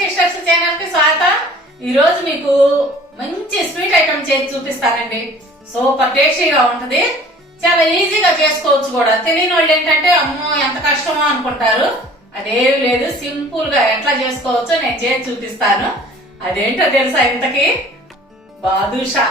Sisters channel కి స్వాగతం. ఈ రోజు మీకు మంచి స్వీట్ ఐటమ్ చేసి చూపిస్తానండి. సూపర్ టేస్టీగా ఉంటది, చాలా ఈజీగా చేసుకోవచ్చు కూడా. తెలియని వాళ్ళు ఏంటంటే అమ్మో ఎంత కష్టమో అనుకుంటారు. అదేమి లేదు, సింపుల్ గా ఎట్లా చేసుకోవచ్చో నేను చేసి చూపిస్తాను. అదేంటో తెలుసా? ఇంతకి బాదుషా.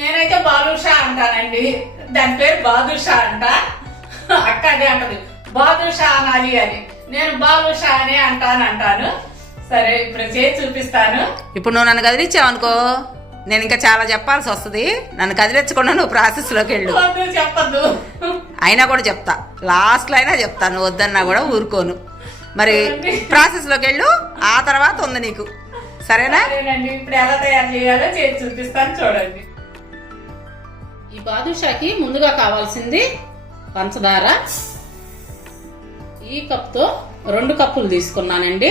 నేనైతే బాదుషా అంటానండి, దాని పేరు బాదుషా అంట. అక్క అదే అంటది, బాదుషా అనాలి అని. నేను బాదుషా అని అంటాను. సరే, ఇప్పుడు చేసి చూపిస్తాను. ఇప్పుడు నువ్వు నన్ను కదిలిచ్చావు అనుకో, నేను ఇంకా చాలా చెప్పాల్సి వస్తుంది. నన్ను కదిలించకుండా నువ్వు ప్రాసెస్లోకి వెళ్ళు. చెప్పద్దు, అయినా కూడా చెప్తా, లాస్ట్లో అయినా చెప్తాను. నువ్వు వద్దన్నా కూడా ఊరుకోను. మరి ప్రాసెస్లోకి వెళ్ళు, ఆ తర్వాత ఉంది నీకు. సరేనా? ఇప్పుడు ఎలా తయారు చేయాలో చేసి చూపిస్తాను, చూడండి. ఈ బాదుషాకి ముందుగా కావాల్సింది పంచదార. ఈ కప్తో 2 కప్పులు తీసుకున్నానండి.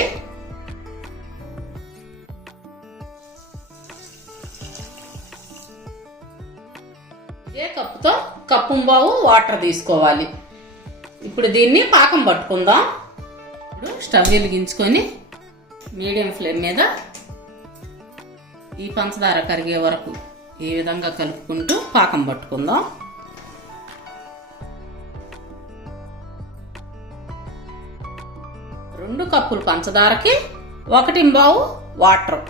ఇదే కప్పుతో కప్పుంబావు వాటర్ తీసుకోవాలి. ఇప్పుడు దీన్ని పాకం పట్టుకుందాం. ఇప్పుడు స్టవ్ వెలిగించుకొని మీడియం ఫ్లేమ్ మీద ఈ పంచదార కరిగే వరకు ఈ విధంగా కలుపుకుంటూ పాకం పట్టుకుందాం. రెండు కప్పులు పంచదారకి 1 పావు వాటర్.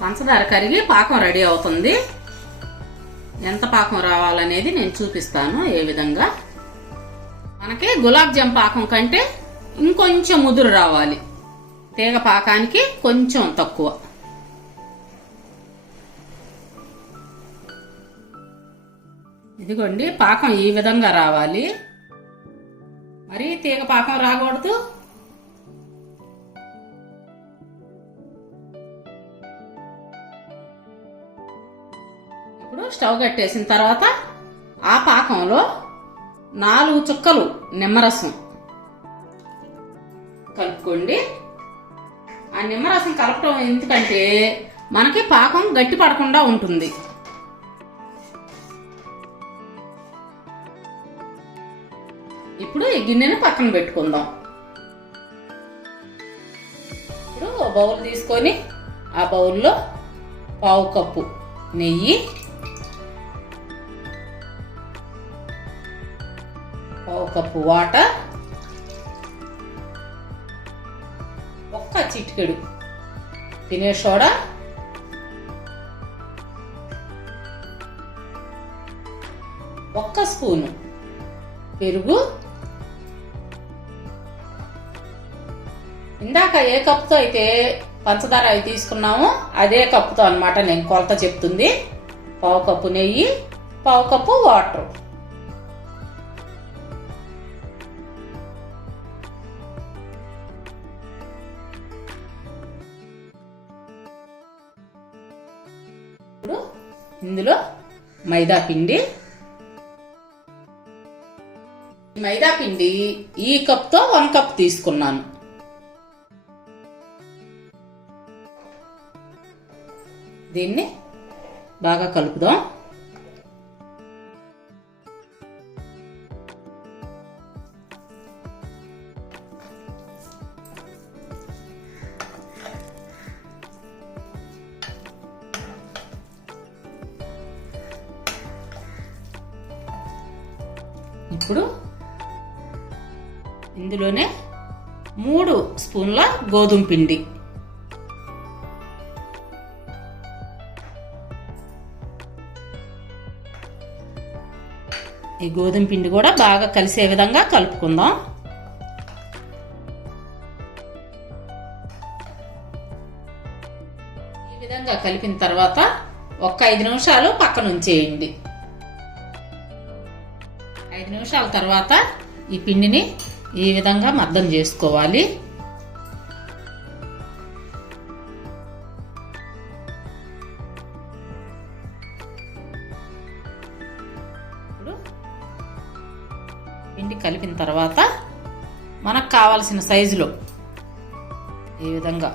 పంచదార కరిగి పాకం రెడీ అవుతుంది. ఎంత పాకం రావాలనేది నేను చూపిస్తాను. ఏ విధంగా మనకి గులాబ్ జామ్ పాకం కంటే ఇంకొంచెం ముదురు రావాలి. తీగ పాకానికి కొంచెం తక్కువ. ఇదిగోండి, పాకం ఈ విధంగా రావాలి. మరి తీగ పాకం రాకూడదు. ఇప్పుడు స్టవ్ కట్టేసిన తర్వాత ఆ పాకంలో 4 చుక్కలు నిమ్మరసం కలుపుకోండి. ఆ నిమ్మరసం కలపటం ఎందుకంటే మనకి పాకం గట్టి పడకుండా ఉంటుంది. ఇప్పుడు ఈ గిన్నెను పక్కన పెట్టుకుందాం. ఇప్పుడు ఒక బౌల్ తీసుకొని ఆ బౌల్లో 1/2 కప్పు నెయ్యి, 1/2 కప్పు వాటర్, 1 చిటికెడు తినే సోడా, 1 స్పూను పెరుగు. ఇందాక ఏ కప్తో అయితే పంచదార అవి తీసుకున్నామో అదే కప్పుతో అన్నమాట నేను కొలత చెప్తుంది. 1/2 కప్పు నెయ్యి, 1/2 కప్పు వాటర్. ఇప్పుడు ఇందులో మైదా పిండి. మైదా పిండి ఈ కప్తో 1 కప్ తీసుకున్నాను. దీన్ని బాగా కలుపుదాం. ఇప్పుడు ఇందులోనే 3 స్పూన్ల గోధుమ పిండి. ఈ గోధుమ పిండి కూడా బాగా కలిసే విధంగా కలుపుకుందాం. ఈ విధంగా కలిపిన తర్వాత 5 నిమిషాలు పక్కన ఉంచేయండి. 5 నిమిషాల తర్వాత ఈ పిండిని ఈ విధంగా మద్దం చేసుకోవాలి. పిండి కలిపిన తర్వాత మనకు కావాల్సిన సైజులో ఈ విధంగా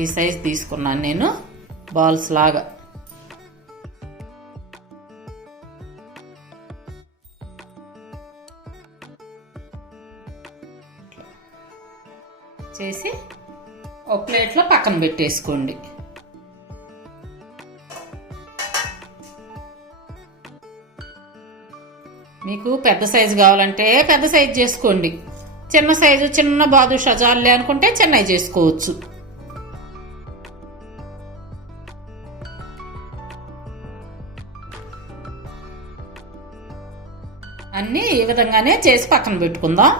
ఈ సైజు తీసుకున్నాను నేను, బాల్స్ లాగా. చేసి ఒక ప్లేట్లో పక్కన పెట్టేసుకోండి. మీకు పెద్ద సైజు కావాలంటే పెద్ద సైజు చేసుకోండి, చిన్న సైజు చిన్న బాదుషా జాలే అనుకుంటే చిన్నవి చేసుకోవచ్చు. అన్నీ ఈ విధంగానే చేసి పక్కన పెట్టుకుందాం.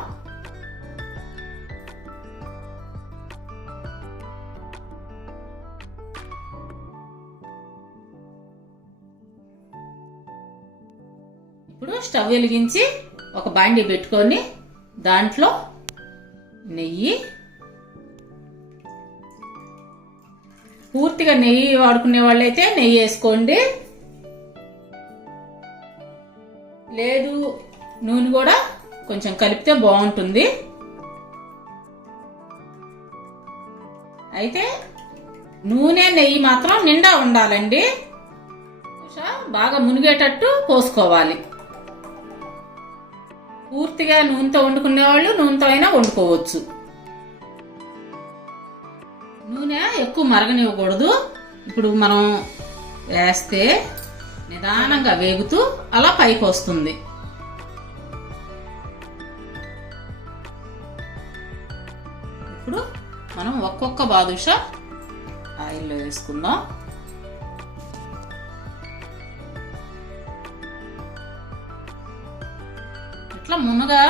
ఇప్పుడు స్టవ్ వెలిగించి ఒక బాండీ పెట్టుకొని దాంట్లో నెయ్యి, పూర్తిగా నెయ్యి వాడుకునే వాళ్ళైతే నెయ్యి వేసుకోండి, లేదు నూనె కూడా కొంచెం కలిపితే బాగుంటుంది. అయితే నూనె నెయ్యి మాత్రం నిండా ఉండాలండి, బాగా మునిగేటట్టు పోసుకోవాలి. పూర్తిగా నూనెతో వండుకునే వాళ్ళు నూనెతో అయినా వండుకోవచ్చు. నూనె ఎక్కువ మరగనివ్వకూడదు. ఇప్పుడు మనం వేస్తే నిదానంగా వేగుతూ అలా పైకి వస్తుంది. ఇప్పుడు మనం ఒక్కొక్క బాదుషా ఆయిల్లో వేసుకుందాం. ఇట్లా మునగా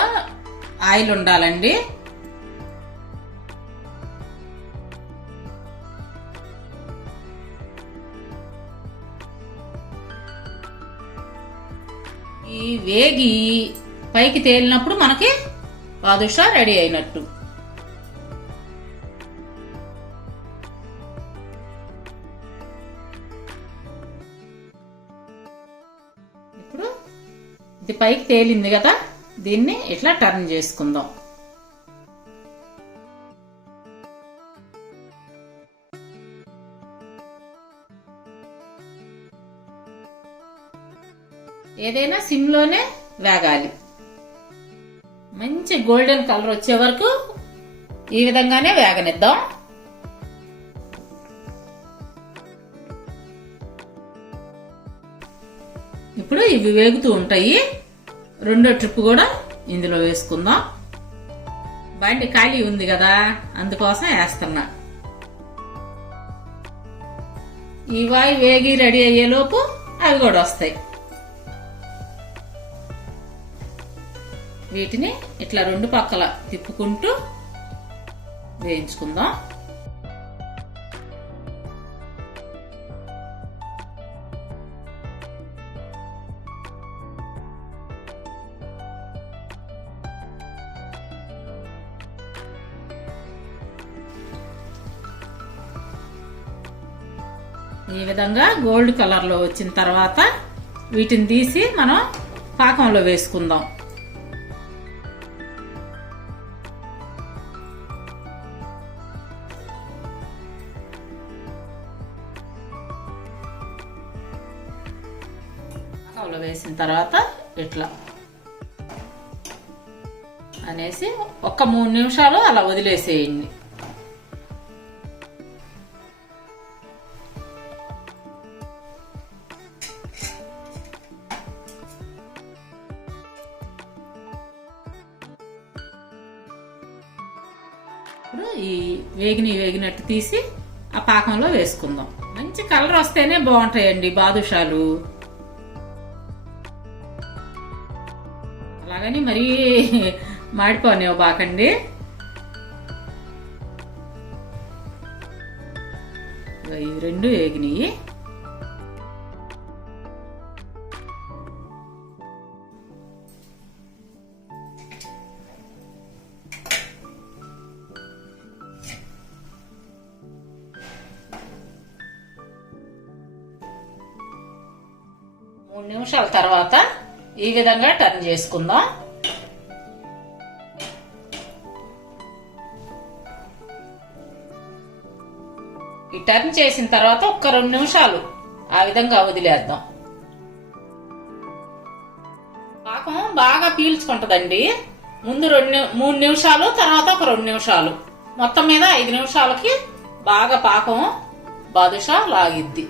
ఆయిల్ ఉండాలండి. ఈ వేగి పైకి తేలినప్పుడు మనకి బాదుషా రెడీ అయినట్టు. ఇప్పుడు ఇది పైకి తేలింది కదా, దీన్ని ఇట్లా టర్న్ చేసుకుందాం. ఏదైనా సిమ్లోనే వేగాలి. మంచి గోల్డెన్ కలర్ వచ్చే వరకు ఈ విధంగానే వేగనిద్దాం. ఇప్పుడు ఇవి వేగుతూ ఉంటాయి. రెండో ట్రిప్ కూడా ఇందులో వేసుకుందాం. బండి ఖాళీ ఉంది కదా, అందుకోసం వేస్తున్నా. ఈ వాయి వేగి రెడీ అయ్యేలోపు అవి కూడా వస్తాయి. వీటిని ఇట్లా రెండు పక్కల తిప్పుకుంటూ వేయించుకుందాం. ఈ విధంగా గోల్డ్ కలర్ లో వచ్చిన తర్వాత వీటిని తీసి మనం పాకంలో వేసుకుందాం. పాకంలో వేసిన తర్వాత ఇట్లా అనేసి ఒక 3 నిమిషాలు అలా వదిలేసేయండి. ఇప్పుడు ఈ వేగినట్టు తీసి ఆ పాకంలో వేసుకుందాం. మంచి కలర్ వస్తేనే బాగుంటాయండి బాదుషాలు. అలాగని మరీ మాడిపోనివ్వ బాకండి. ఇవి రెండు వేగినాయి. మూడు నిమిషాల తర్వాత ఈ విధంగా టర్న్ చేసుకుందాం. ఈ టర్న్ చేసిన తర్వాత ఒక్క 2 నిమిషాలు ఆ విధంగా వదిలేద్దాం. పాకం బాగా పీల్చుకుంటదండి. ముందు 3 నిమిషాలు, తర్వాత ఒక 2 నిమిషాలు, మొత్తం మీద 5 నిమిషాలకి బాగా పాకం బాదుషా లాగిద్ది.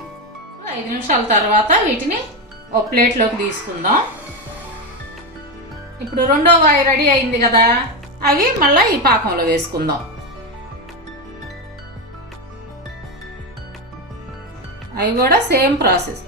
5 నిమిషాల తర్వాత వీటిని ఒక ప్లేట్లోకి తీసుకుందాం. ఇప్పుడు రెండో వాయి రెడీ అయింది కదా, అవి మళ్ళీ ఈ పాకంలో వేసుకుందాం. అవి కూడా సేమ్ ప్రాసెస్.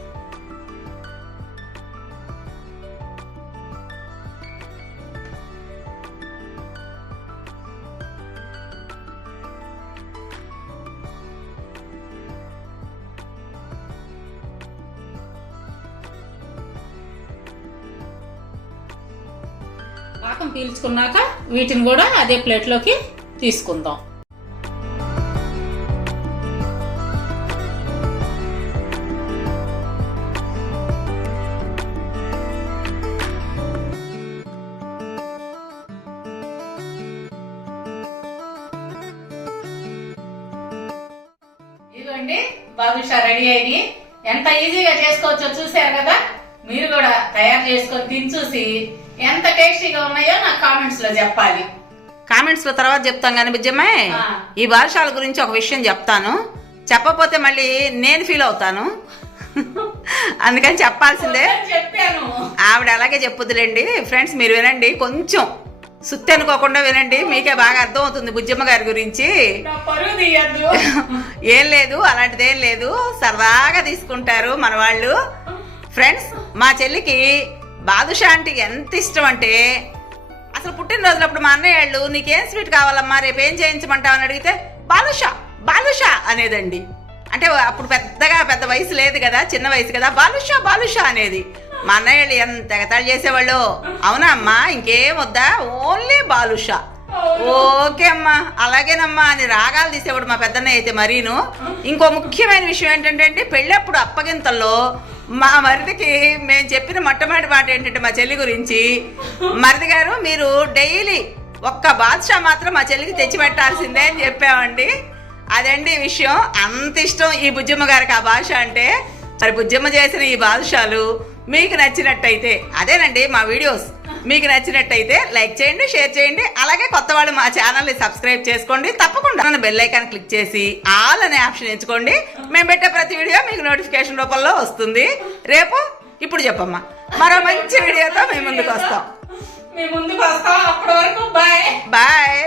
పాకం పీల్చుకున్నాక వీటిని కూడా అదే ప్లేట్లోకి తీసుకుందాం. ఇదిగోండి బాదుషా రెడీ అయ్యి ఎంత ఈజీగా చేసుకోవచ్చో చూసారు కదా. మీరు కూడా తయారు చేసుకొని తిని చూసి ఎంత టేస్టీగా ఉన్నాయో నాకు కామెంట్స్ లో చెప్పాలి. కామెంట్స్ లో తర్వాత చెప్తాం కానీ బుజ్జమ్మాయి, ఈ బాదుషాల గురించి ఒక విషయం చెప్తాను. చెప్పకపోతే మళ్ళీ నేను ఫీల్ అవుతాను, అందుకని చెప్పాల్సిందే. చెప్పాను, ఆవిడ అలాగే చెప్పుద్దులేండి. ఫ్రెండ్స్ మీరు వినండి, కొంచెం సుత్తి అనుకోకుండా వినండి, మీకే బాగా అర్థం అవుతుంది బుజ్జమ్మ గారి గురించి. ఏం లేదు, అలాంటిదేం లేదు, సరదాగా తీసుకుంటారు మన వాళ్ళు. ఫ్రెండ్స్ మా చెల్లికి బాదుషా అంటే ఎంత ఇష్టం అంటే, అసలు పుట్టినరోజులప్పుడు మా అన్నయ్య వాళ్ళు నీకేం స్వీట్ కావాలమ్మా, రేపు ఏం చేయించమంటావు అని అడిగితే బాదుషా బాదుషా అనేదండి. అంటే అప్పుడు పెద్ద వయసు లేదు కదా, చిన్న వయసు కదా, బాదుషా బాదుషా అనేది. మా అన్నయ్య వాళ్ళు ఎంత ఎగతాళి చేసేవాళ్ళు. అవునా అమ్మా, ఇంకేం వద్దా, ఓన్లీ బాదుషా. ఓకే అమ్మా అలాగేనమ్మా అని రాగాలు తీసేవాడు మా పెద్దన్నయ్య అయితే మరీను. ఇంకో ముఖ్యమైన విషయం ఏంటంటే, పెళ్ళప్పుడు అప్పగింతల్లో మా మరిదికి మేము చెప్పిన మొట్టమొదటి మాట ఏంటంటే మా చెల్లి గురించి, మరిది గారు మీరు డైలీ ఒక్క బాదుషా మాత్రం మా చెల్లికి తెచ్చి పెట్టాల్సిందే అని చెప్పామండి. అదండి విషయం. అంత ఇష్టం ఈ బుజ్జమ్మ గారికి ఆ భాష అంటే. మరి బుజ్జమ్మ చేసిన ఈ బాదుషాలు మీకు నచ్చినట్టయితే, అదేనండి మా వీడియోస్ మీకు నచ్చినట్టయితే లైక్ చేయండి, షేర్ చేయండి. అలాగే కొత్త వాళ్ళు మా ఛానల్ని సబ్స్క్రైబ్ చేసుకోండి. తప్పకుండా బెల్ ఐకాన్ క్లిక్ చేసి ఆల్ అనే ఆప్షన్ ఎంచుకోండి. మేము పెట్టే ప్రతి వీడియో మీకు నోటిఫికేషన్ రూపంలో వస్తుంది. రేపు ఇప్పుడు చెప్పమ్మా, మరో మంచి వీడియోతో మీ ముందుకు వస్తాం. అప్పటి వరకు బాయ్ బాయ్.